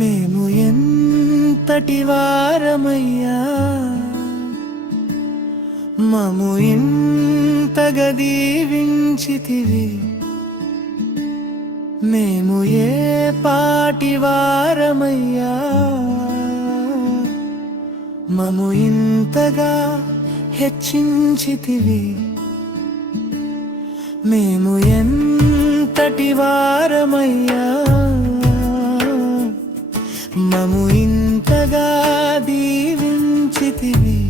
మేము ఎంతటి వారమయ్యా, మము ఇంతగా దీవించితివి. మేము ఏ పాటి వారమయ్యా, మము ఇంతగా హెచ్చించితివి. మేము ఎంతటి వారమయ్యా, మము ఇంతగా దీవించితివి.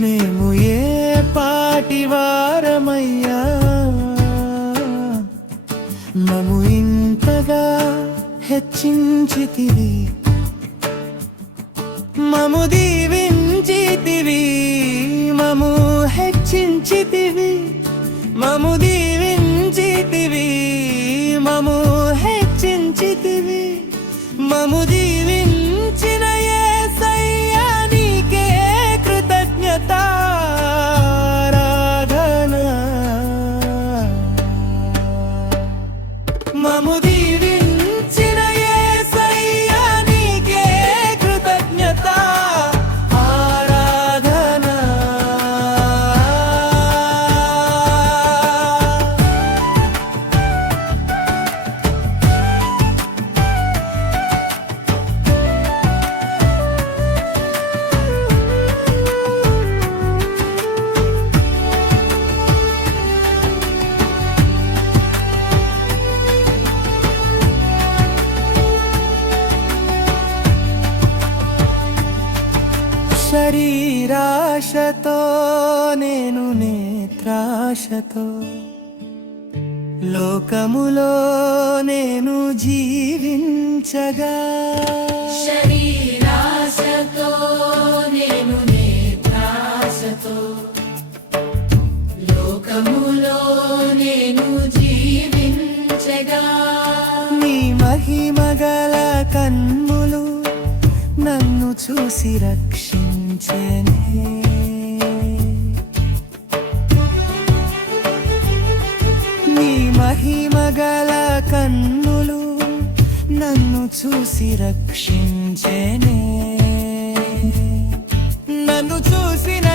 మేము ఏ పాటి వారమయ్యా, మము ఇంతగా హెచ్చించితివి. మము దీవించితివి, మము హెచ్చించితివి. మము దీవించితివి, మము హెచ్చించితివి. మము దీవించిన యేసయ్యా నీకే కృతజ్ఞత ఆరాధన. మము దీవించిన యేసయ్యా నీకే కృతజ్ఞత ఆరాధన. శరీరాశతో నేను నేత్రాశతో లోకములో నేను జీవించగా, శరీరాశతో నేను నేత్రాశతో లోకములో నేను జీవించగా, నీ మహిమగల కన్నులు నన్ను చూసి రక్షించెనే. నీ మహిమగల కన్నులు నన్ను చూసి రక్షించెనే. నన్ను చూసిన